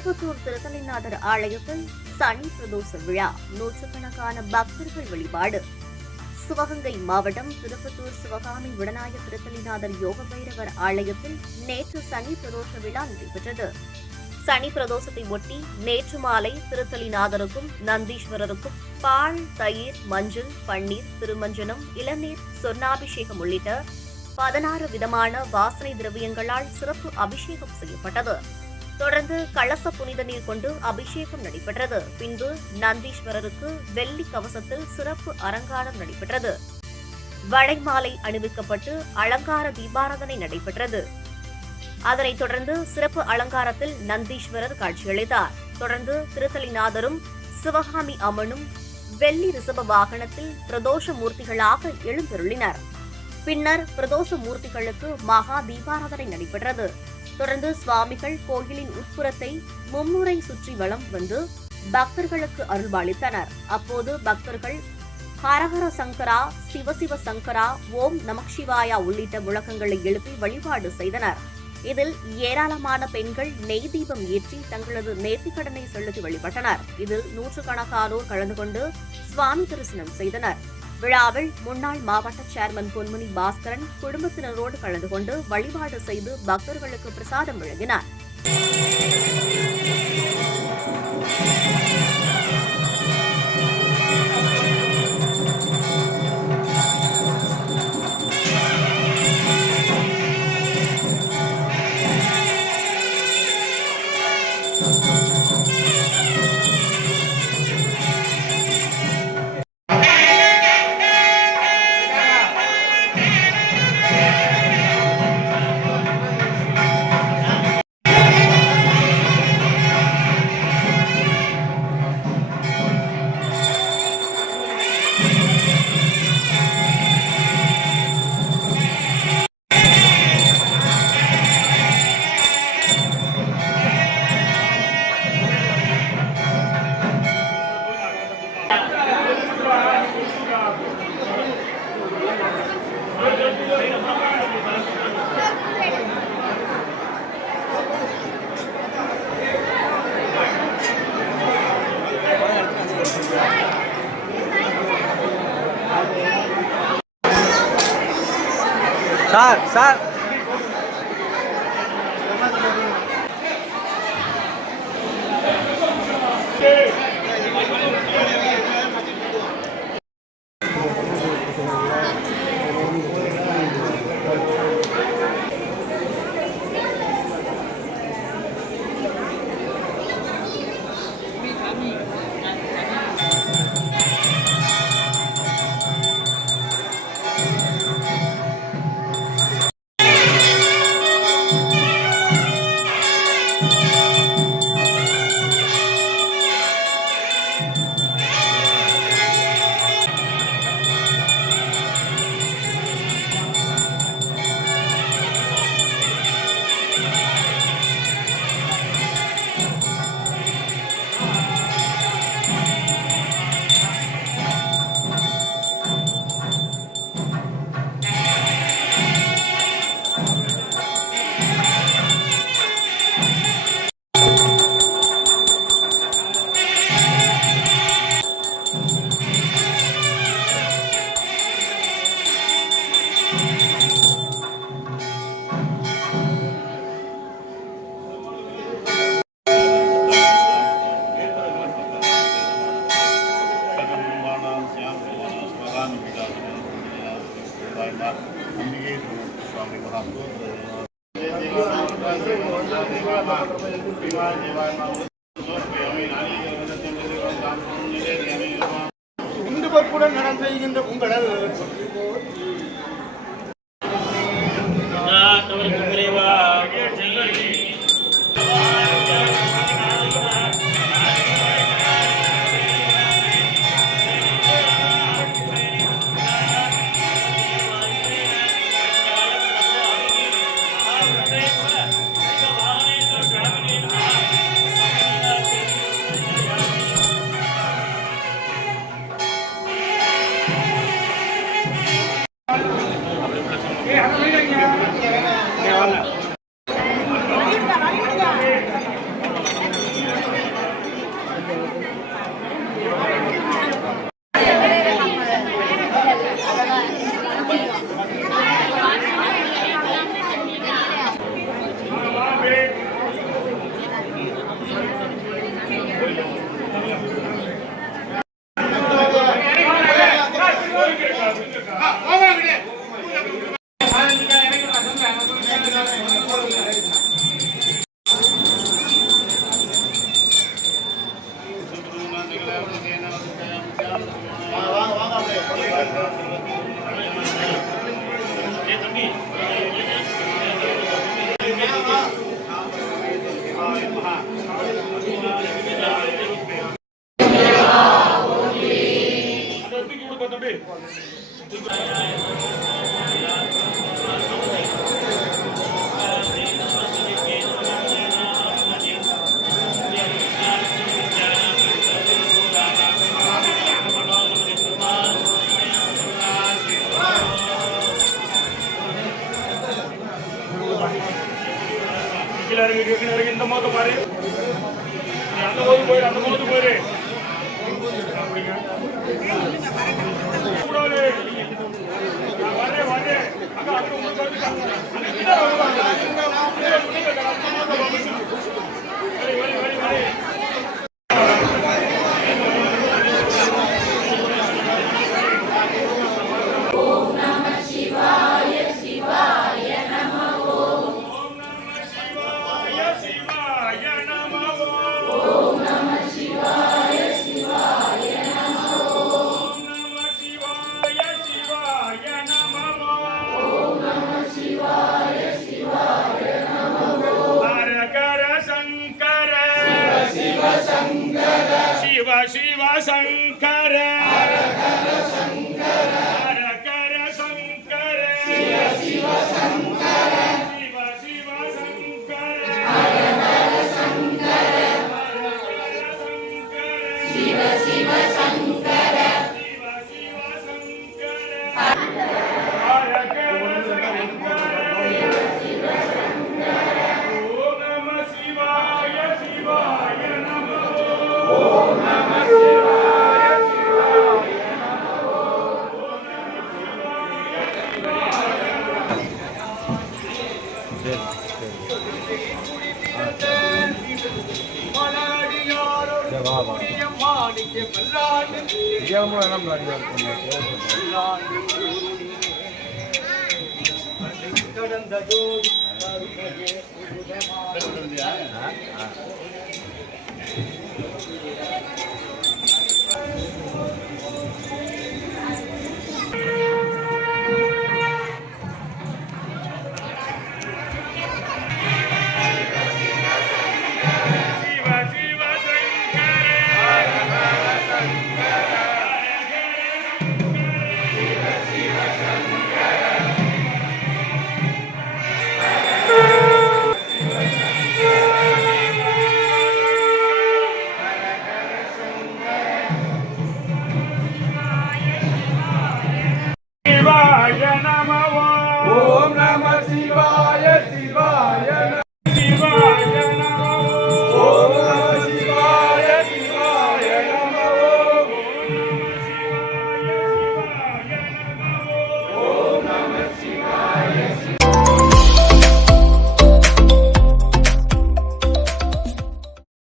திருப்பத்தூர் திருத்தலைநாதர் ஆலயத்தில் சனி பிரதோஷ விழா, நூற்றுக்கணக்கான பக்தர்கள் வழிபாடு. சிவகங்கை மாவட்டம் திருப்பத்தூர் சிவகாமி விடநாய திருத்தலிநாதர் யோக பைரவர் ஆலயத்தில் நேற்று சனி பிரதோஷ விழா நடைபெற்றது. சனி பிரதோஷத்தை ஒட்டி நேற்று மாலை திருத்தலிநாதருக்கும் நந்தீஸ்வரருக்கும் பால், தயிர், மஞ்சள், பன்னீர், திருமஞ்சனம், இளநீர், சொர்ணாபிஷேகம் உள்ளிட்ட 16 விதமான வாசனை திரவியங்களால் சிறப்பு அபிஷேகம் செய்யப்பட்டது. தொடர்ந்து கலச புனித நீர் கொண்டு அபிஷேகம் நடைபெற்றது. பின்பு நந்தீஸ்வரருக்கு வெள்ளி கவசத்தில் சிறப்பு அலங்காரம் நடைபெற்றது. வளைமாலை அணிவிக்கப்பட்டு அலங்கார தீபாராதனை நடைபெற்றது. அதனைத் தொடர்ந்து சிறப்பு அலங்காரத்தில் நந்தீஸ்வரர் காட்சியளித்தார். தொடர்ந்து திருத்தலிநாதரும் சிவகாமி அம்மனும் வெள்ளி ரிஷப வாகனத்தில் பிரதோஷ மூர்த்திகளாக எழுந்தருளினர். பின்னர் பிரதோஷ மூர்த்திகளுக்கு மகா தீபாராதனை நடைபெற்றது. தொடர்ந்து சுவாமிகள் கோயிலின் உட்புறத்தை மும்முறை சுற்றி வலம் வந்து பக்தர்களுக்கு அருள்பாலித்தனர். அப்போது பக்தர்கள் ஹரஹர சங்கரா, சிவசிவ சங்கரா, ஓம் நமசிவாயா உள்ளிட்ட முழக்கங்களை எழுப்பி வழிபாடு செய்தனர். இதில் ஏராளமான பெண்கள் நெய் தீபம் ஏற்றி தங்களது நேர்த்திக்கடனை செலுத்தி வழிபட்டனர். இதில் நூற்றுக்கணக்கானோர் கலந்து கொண்டு சுவாமி தரிசனம் செய்தனர். விழாவில் முன்னாள் மாவட்ட சேர்மன் பொன்மணி பாஸ்கரன் குடும்பத்தினரோடு கலந்து கொண்டு வழிபாடு செய்து பக்தர்களுக்கு பிரசாதம் வழங்கினார். சார் உண்டுபப்புடன் நடம் செய்கின்ற உங்களல் இந்த மோத பாரு, அந்த மோது போயிரு, அந்த மோது போயிரு. கூடாது. நான் வரேன், வரேன். அக்கா, அக்கா, உங்களுக்கு வருதுக்கா. அங்க கீழே வருவாங்க. வரி, வரி, வரி, வரி. शिव शिव शंकर हर हर शंकर हर हर शंकर शिव शिव शंकर शिव शिव शंकर हर हर शंकर हर हर शंकर शिव शिव शंकर शिव शिव शंकर हर हर शंकर शिव शिव शंकर ओम नमः शिवाय शिवाय नमः ओम नमः शिवाय शिवाय नमः ओम नमः शिवाय